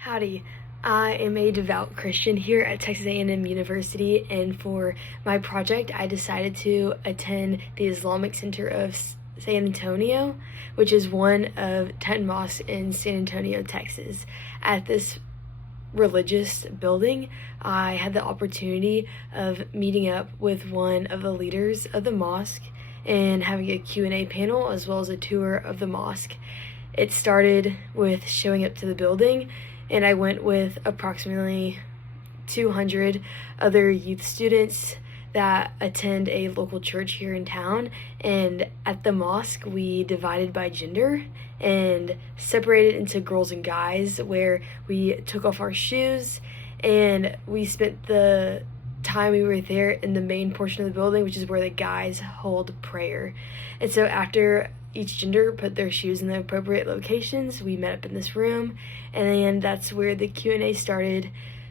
Howdy. I am a devout Christian here at Texas A&M University, and for my project I decided to attend the Islamic Center of San Antonio, which is one of 10 mosques in San Antonio, Texas. At this religious building, I had the opportunity of meeting up with one of the leaders of the mosque and having a Q&A panel as well as a tour of the mosque. It started with showing up to the building, and I went with approximately 200 other youth students that attend a local church here in town. And at the mosque, we divided by gender and separated into girls and guys, where we took off our shoes and we spent the time we were there in the main portion of the building, which is where the guys hold prayer. And so after each gender put their shoes in the appropriate locations, we met up in this room, and then that's where the Q&A started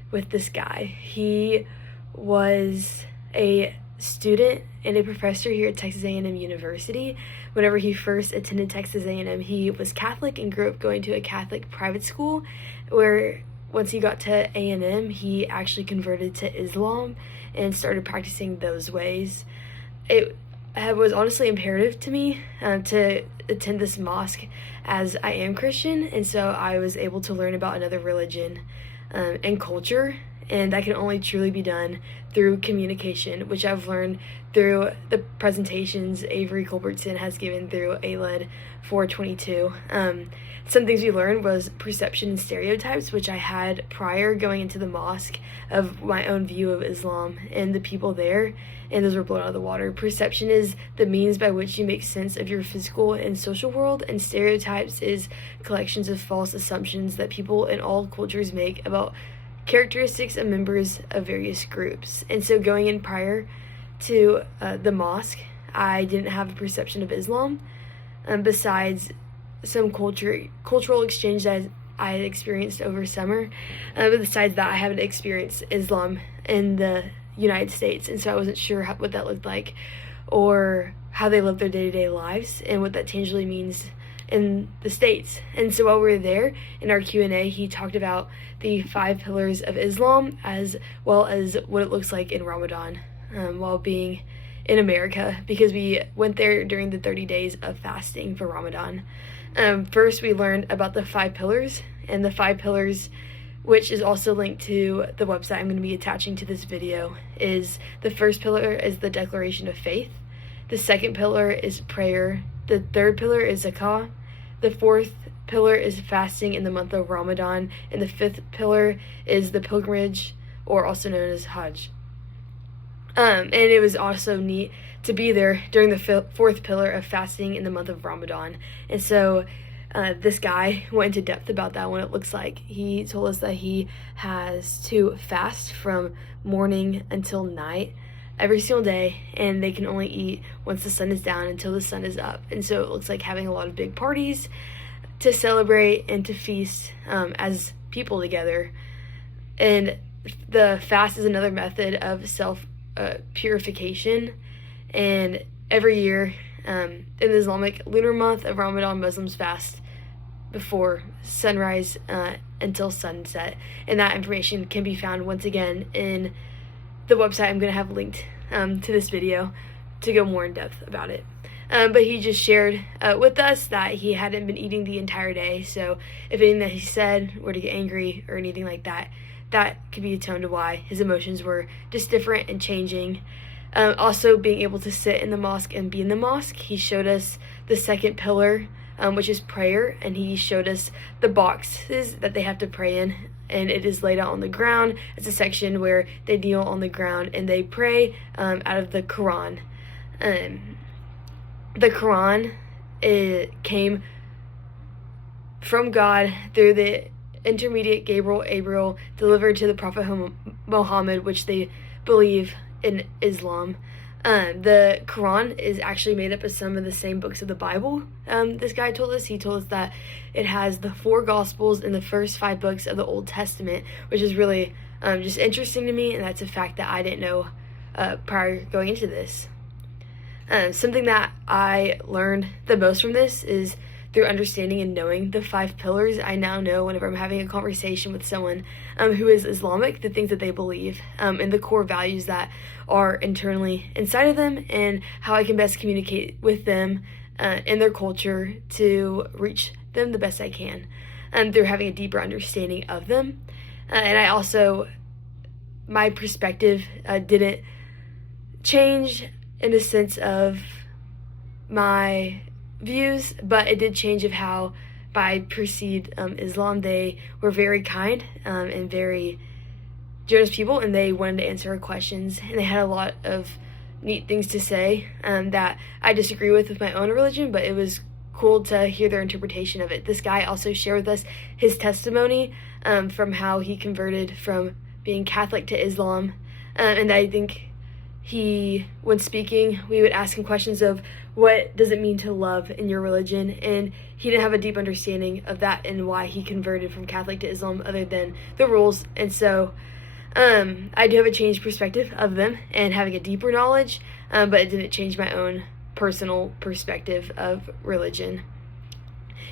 with this guy. He was a student and a professor here at Texas A&M University. Whenever he first attended Texas A&M, he was Catholic and grew up going to a Catholic private school, where once he got to A&M, he actually converted to Islam and started practicing those ways. It was honestly imperative to me to attend this mosque, as I am Christian, and so I was able to learn about another religion and culture, and that can only truly be done through communication, which I've learned through the presentations Avery Culbertson has given through ALED 422. Some things we learned was perception and stereotypes, which I had prior going into the mosque, of my own view of Islam and the people there, and those were blown out of the water. Perception is the means by which you make sense of your physical and social world, and stereotypes is collections of false assumptions that people in all cultures make about characteristics of members of various groups. And so going in prior to the mosque, I didn't have a perception of Islam, besides some cultural exchange that I had experienced over summer. But besides that, I haven't experienced Islam in the United States, and so I wasn't sure what that looked like or how they live their day-to-day lives and what that tangibly means in the States. And so while we were there in our Q&A, he talked about the 5 pillars of Islam, as well as what it looks like in Ramadan while being in America, because we went there during the 30 days of fasting for Ramadan. First, we learned about the 5 pillars, and the 5 pillars, which is also linked to the website I'm going to be attaching to this video, is the first pillar is the declaration of faith, the second pillar is prayer, the third pillar is zakah, the fourth pillar is fasting in the month of Ramadan, and the fifth pillar is the pilgrimage, or also known as Hajj. And it was also neat to be there during the fourth pillar of fasting in the month of Ramadan. And so this guy went into depth about that, what it looks like. He told us that he has to fast from morning until night every single day, and they can only eat once the sun is down until the sun is up. And so it looks like having a lot of big parties to celebrate and to feast as people together. And the fast is another method of self-purification. And every year in the Islamic lunar month of Ramadan, Muslims fast before sunrise until sunset. And that information can be found once again in the website I'm going to have linked to this video to go more in depth about it. But he just shared with us that he hadn't been eating the entire day, so if anything that he said were to get angry or anything like that, that could be a tone to why his emotions were just different and changing. Also, being able to sit in the mosque and be in the mosque, he showed us the second pillar, which is prayer, and he showed us the boxes that they have to pray in, and it is laid out on the ground. It's a section where they kneel on the ground and they pray out of the Quran. The Quran, it came from God through the intermediate Gabriel delivered to the Prophet Muhammad, which they believe in Islam. The Quran is actually made up of some of the same books of the Bible. This guy told us. He told us that it has the 4 Gospels and the first 5 books of the Old Testament, which is really just interesting to me, and that's a fact that I didn't know prior going into this. Something that I learned the most from this is through understanding and knowing the 5 pillars, I now know whenever I'm having a conversation with someone who is Islamic, the things that they believe, and the core values that are internally inside of them, and how I can best communicate with them in their culture to reach them the best I can, through having a deeper understanding of them. And I also, my perspective didn't change in the sense of my views, but it did change of how I perceived Islam. They were very kind and very generous people, and they wanted to answer our questions, and they had a lot of neat things to say that I disagree with my own religion, but it was cool to hear their interpretation of it. This guy also shared with us his testimony from how he converted from being Catholic to Islam, and I think when speaking, we would ask him questions of what does it mean to love in your religion, and he didn't have a deep understanding of that and why he converted from Catholic to Islam other than the rules. And so I do have a changed perspective of them and having a deeper knowledge, but it didn't change my own personal perspective of religion.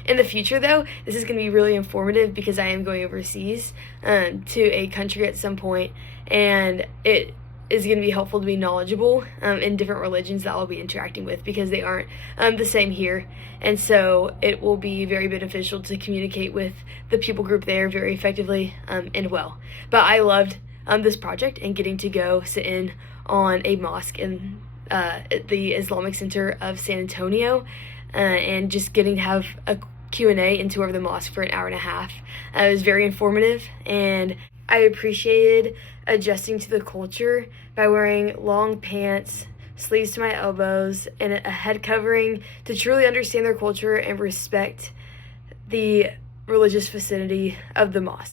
In the future, though, this is going to be really informative because I am going overseas to a country at some point, and it is going to be helpful to be knowledgeable in different religions that I'll be interacting with, because they aren't the same here. And so it will be very beneficial to communicate with the people group there very effectively and well. But I loved this project and getting to go sit in on a mosque in the Islamic Center of San Antonio and just getting to have a Q&A and tour of the mosque for an hour and a half. It was very informative, and I appreciated adjusting to the culture by wearing long pants, sleeves to my elbows, and a head covering to truly understand their culture and respect the religious vicinity of the mosque.